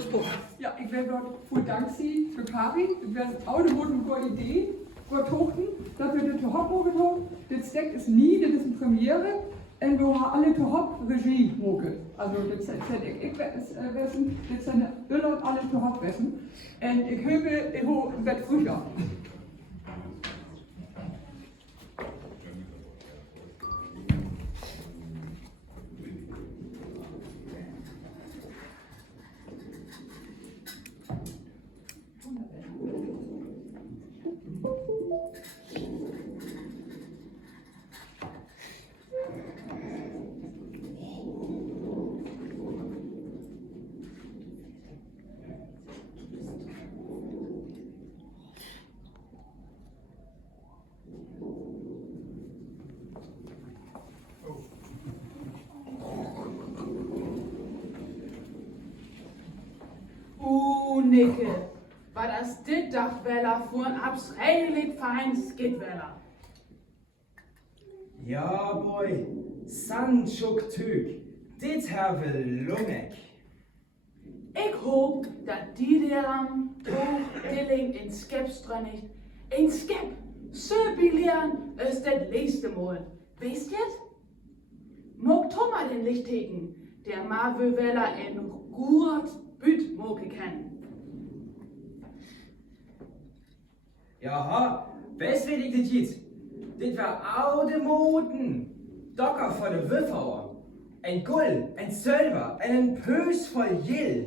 Spruch. Ja, ik wil dort voor dank zien voor Karin. Het was een oude een goede idee. Voor tochten, dat we dit te hop mogen doen. Dit stek is niet, dit is een première. En we gaan alle te hop regie mogen. Also, dit zijn ik wessen, dit zijn jullie alle te hop wessen. En ik hoop, wat vroeger. Nicke, war das dit Dachweller für ein abschrecklich fein Skidweller? Ja, boy, Sandschuk tüg, dit have Lungeck. Ich hoop dat die deran toch dilling in Skepströnig, in Skep, so bilieren is det leeste Mal. Weißt jet? Mog Thomas den Lichteken, der Marvelweller in gut Büt moge kennen. Jaha, wes weet ik dit niet? Dit war oude Moden. Docker von de Wiffauer. En Gull, en Silber, en een Pös voll Jill.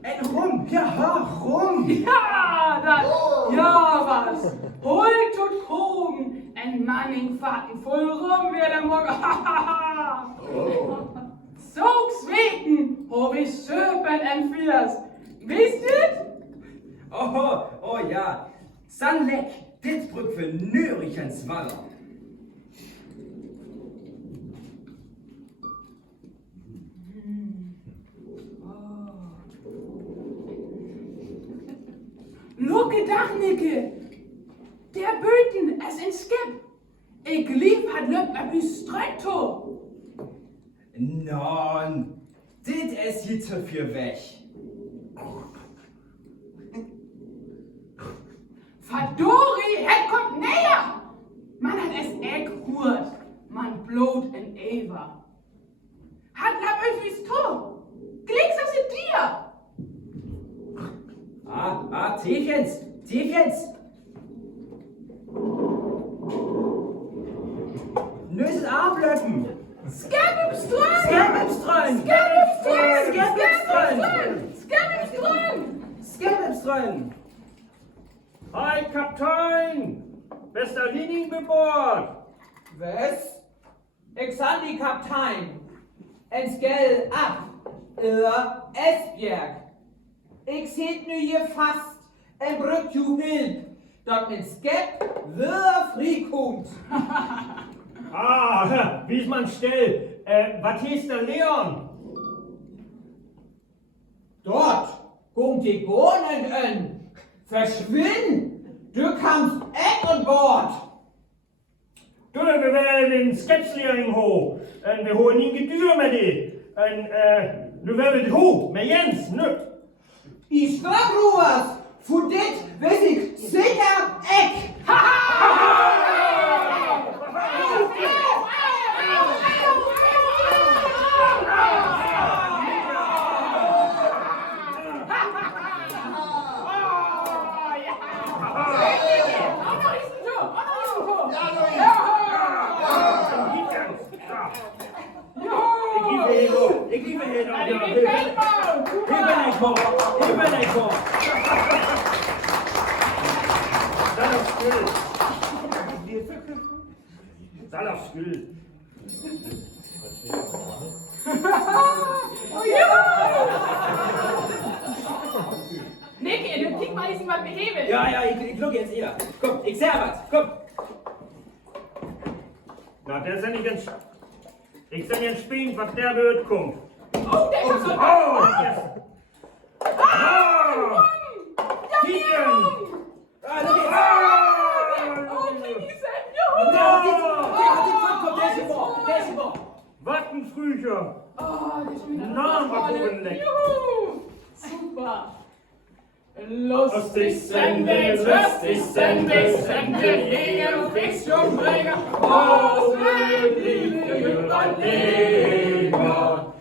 En Rum, jaha, Rum. Ja, das, ja was. Holt und Kogen, en Manning Fahrten voll rum, wer der Morgen, So zweten, ho wie Söpen en Fiers. Wisst ihr? Oh ja. San leck, dit brück für Nörichens Waller. Lucke Dachnicke, der Böten, es in Skep. Ich lieb hat Löp ab Stretto. Non, dit es hitte für weg. Fadori, het kommt näher! Man hat es eck hurt, man blot in Eva. Hat lab euch wie's to? Glicks aus in dir! Tiefjens, Tiefjens! Nüs ablöppen! Skepipströn! Skepipströn! Skepipströn! Skepipströn! Skepipströn! Skepipströn! Hi, Kaptein! Bester Linie beboord! Was? Ik zal die kaptein. En skell ab. Esbjerg. Ik zit nu hier vast en bruk je hilp. Dat mijn skep weer frie komt. Wie is man stil? Wat heet der Leon? Dort komt die Bohnen an. Verschwinn! Du kommst echt an Bord! Du, we willen den skepslering ho. En we horen niet geduur met die. En nu willen we het ho, met Jens, nu. Die Strandroers, voor dit wist ik zeker echt! Ik liep heen. Hier ben ik voor. Zal af stil. Nicky, du krieg mal diesen was beheben. Ja, ik look jetzt hier. Komm, ik zeg wat, kom. Nou, der ist ja nicht ganz... Ich sag jetzt spielen, was der wird kommt. Oh, der kommt so. Yes. Kieken! Oh, Kiki Wat een früher! Oh, die ist schon wieder Na, was oben leck. Juhu! Skåler! Lustig Sandwich, lustig Sandwich, Sandwich, ingen Fiktion bringer, Pause, Liebe überleger.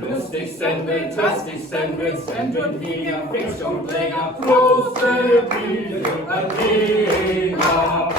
Lustig Sandwich, Sandwich, ingen Fiktion bringer, Pause, Liebe überleger.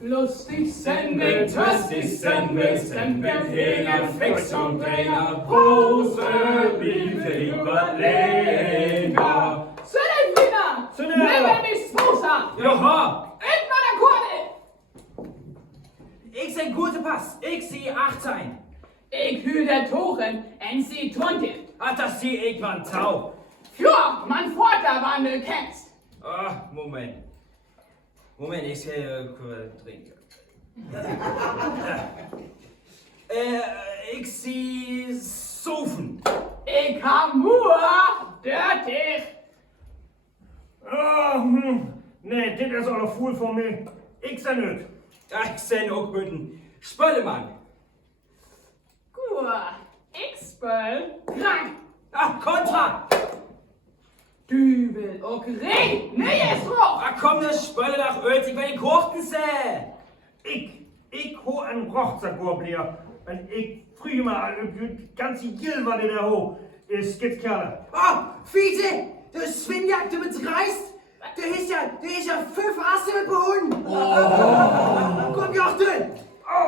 Lustig Sandwich, Sandwich, ingen Fiktion bringer, Pause, Liebe überleger. Sønderfinder! Med min sposer! Jaha! Ikke når der går det! Ich sein guter Pass, ich sehe 18. Ich hüte Toren, en sie 20. Das sehe ich van Tau. Fjord, man Vater war ne kennst. Moment. Moment, ich skal trinken. Ich sehe Sofen. Ich har mur, dørtig. Nee, dit is al een voel voor mij. Ik zijn het. Ich sehe auch guten Spöllemann. Gur, ich spøl, krank. Kontra! Dübel og ring, nejesrå. Komm, das Spölle nach Öl, ich will den Korten sehen. Ik hoor een rochtzagoor bliver. En ik vroeg me al op het ganze gil wat det der ho. Skidkerle. Fiete! Du Svinjak, du betreist! Du ist ja 5 Asse mit Boden! Komm, Jochtel! Au!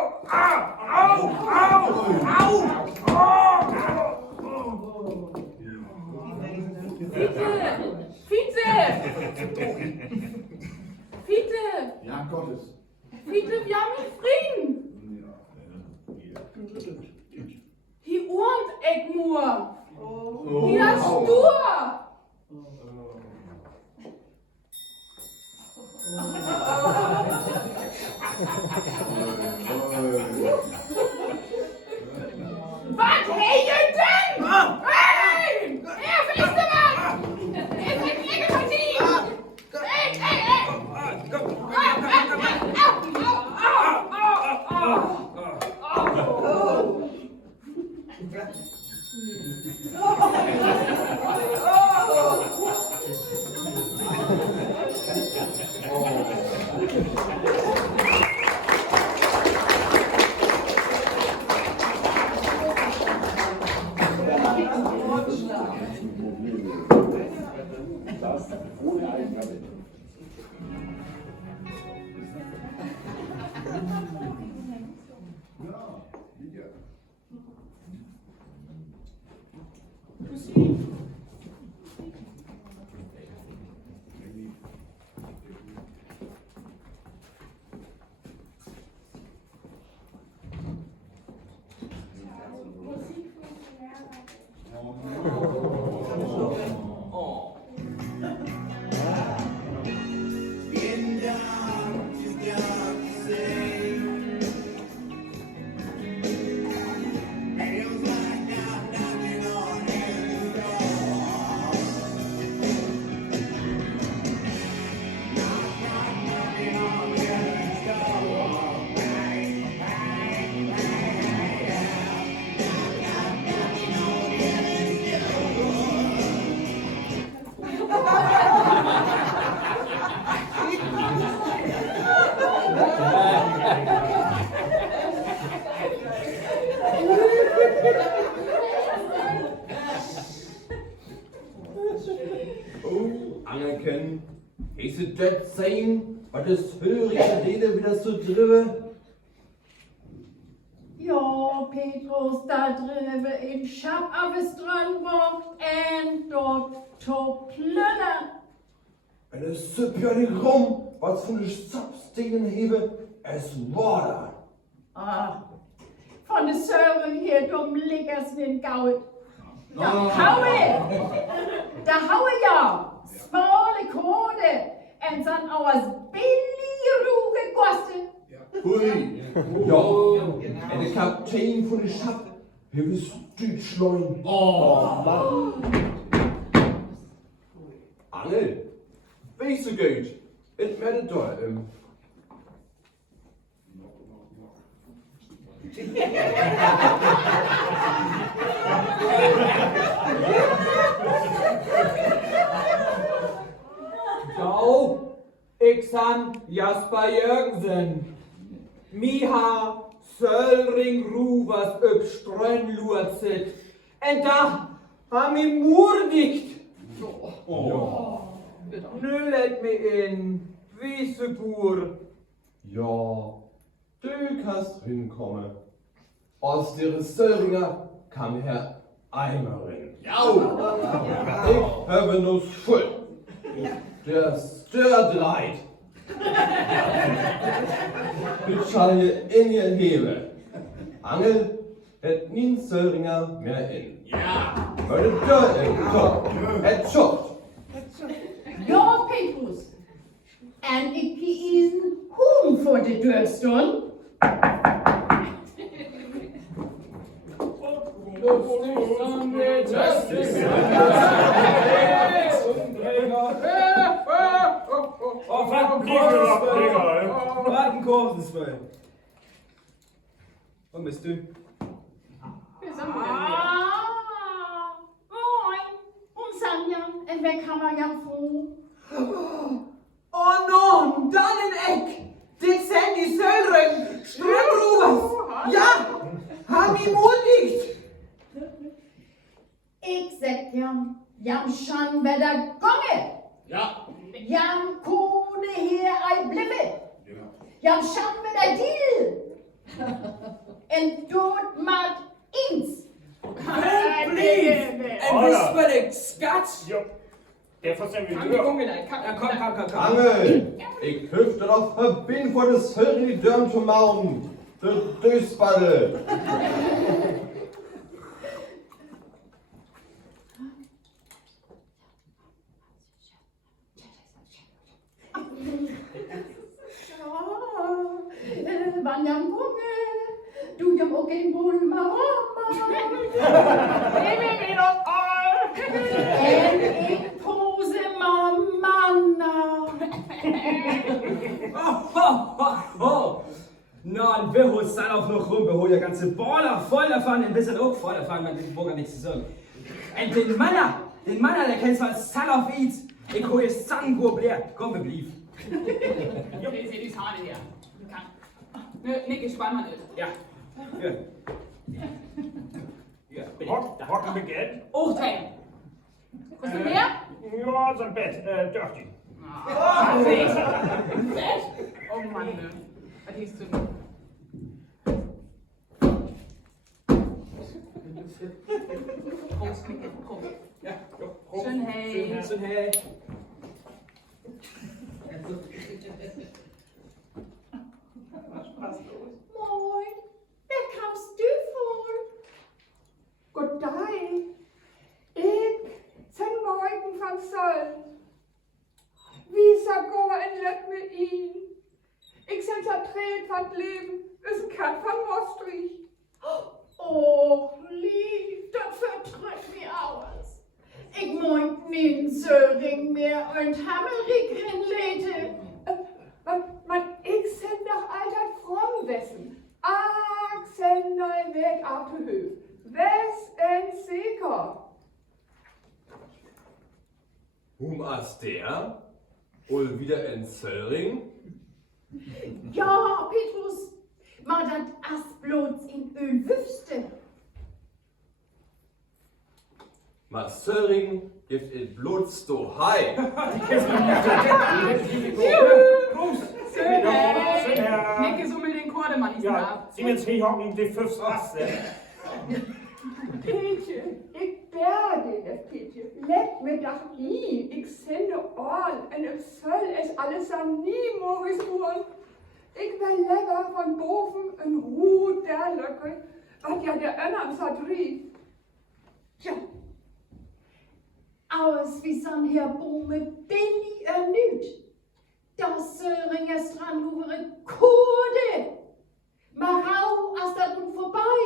Fiete! Ja, Gottes. Fiete, wir haben hier Frieden. Hier urnt ich nur. Hier hast du. Was hey je denn? Hey! Er fliegt mal! Er fliegt mir Partie! Hey! Ohne Eingabe. Ja, wieder. det sein, og det hørige dele wieder så drive? Ja, Petrus, da drive en schap af strandbord en dort to plønner. En det søbjer det rum, was von de sapstenen hebe, es water. Ah, von de søren her, dum ligger sådan en gavet. Da haue ja, smale kode, en sådan overs billige ruge goste. Hui. Ja, en de kaptein von de schap, hebe stütschleun. Angel, wees so gut, et med det dør, Zo, ik san Jasper Jørgensen. Miha Sølring Ruvers op strønlurtset. En dag har mi murdigt. Nu let me in, Visebur. Ja, du kannst hinkommen. Aus der Söringer kam Herr Eimerin. Jau. Ich habe nur voll. Der stört leid. Du schall je in je hebe. Angel et nien Söringer mehr in. Ja. Maar de deur in, top. Het chokt. Ja, Petrus. En ik kies hoe voor de deur stond. Wartenkorsensvøj. Hvor med stø? Moin, Sanja, en hvad kommer jeg fru? Oh non, dan een ek. Dit zijn die Sølring strønruvers. Ja, har mi murdigt. Ik sæt jam schon hvad der gonge. Ja. Jam kone her ej blippe. Ja. Jam schon hvad der deal. En dort mat ins. En visperig skat. Jo, derfor ser vi Kan vi dør. gonge dig? Kom. Angel, ik hüfte doch verbind voor de Söring dørm zu mauen. De døsballe. Wann jam gonge. Du jam ook en bol marama. En ik pose mamma. Nå, en vil hos sand auf noch rum, behol der ganze Baller voll davon, ein bisschen auch voll davon, man will Burger nichts zu sagen. Und den Mann, der kennt zwar Sand auf Eid, ich hol jetzt Sandgurb leer, komm, wir blieb. Jo, det er de sarte her. Du kan. Nikke, spann mig lidt. Ja, ja. Ja, bitte. Hokken begat. Tag. Kost du mere? Ja, som bed. Dørtig. Fedt. Åh, Mann. Hvad er det sådan? Prost, Nikke. Prost. Ja, jo. Schön, hey. Schön, hey. Moin, hvad kamst du for? Goddag. Ik zijn morgen van Søln. Wie så går en let med en. Ik zijn så træet for et leven. Is en kat van Mostrich. Lief, dat vertrøt mi aus. Ik moint min Søring mere und Hammerik henlete. Man ik zijn nog altijd from wessen. Axel Neuweg auf de Höf. Wes en zeker. As der? Ul wieder in Söring? Ja, Petrus, maar dat as bloot in Ølwüste. Was Söringen gibt in Blut ståhej. Nikke så med den korte, man i Ja, snart. Siemens Hehocken, det første rasse. Peetje, ik bærer det, Peetje. Let med dig i. Ik sende all en het føl es alles an nie morgens uren. Ik ben lekker van boven een roe derlijke, at jeg der ønderen så drie. Ja. Aus wie sådan her bome billig og nyt. Der Søringer Strand over kode. Marau, as der nu forbi.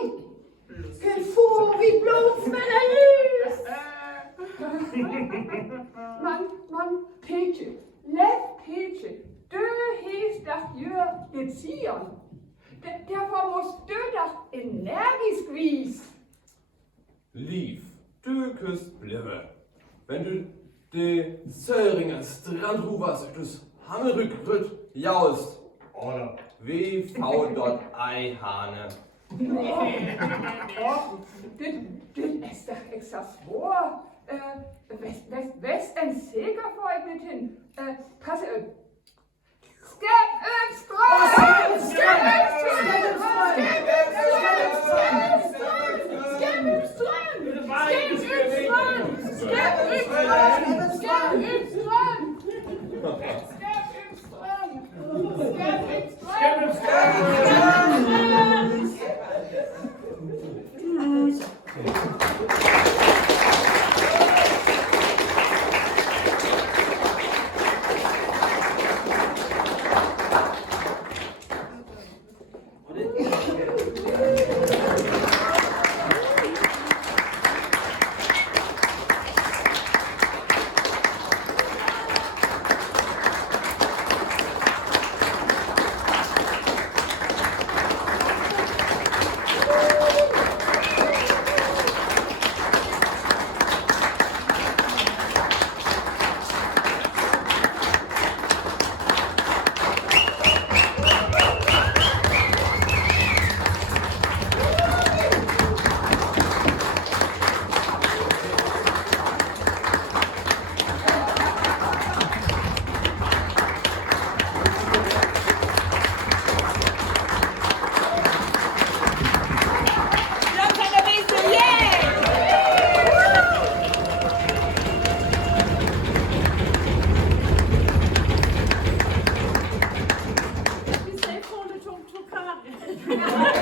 Kan få vi blodsmænd lys. Man, Peetje, let Peetje. Dø hes der gjør det siger. Derfor må stø dig energisk vis. Liv, du küsst Blimme. Wenn du de Söringer Strandruvers dus Hammerrückrütt jaust. Oder? Wie faul dort Eihane. Det er doch ikke så svår. Hvad en sikker for ikke lidt hen? Passe øl. Skab øl, strøm! Skab øl, strøm! Skab øl, strøm! Skab øl, strøm! Skab øl, strøm! Skab øl, strøm! Skab øl, strøm! Skab øl, strøm! Vi sagde, at to kar.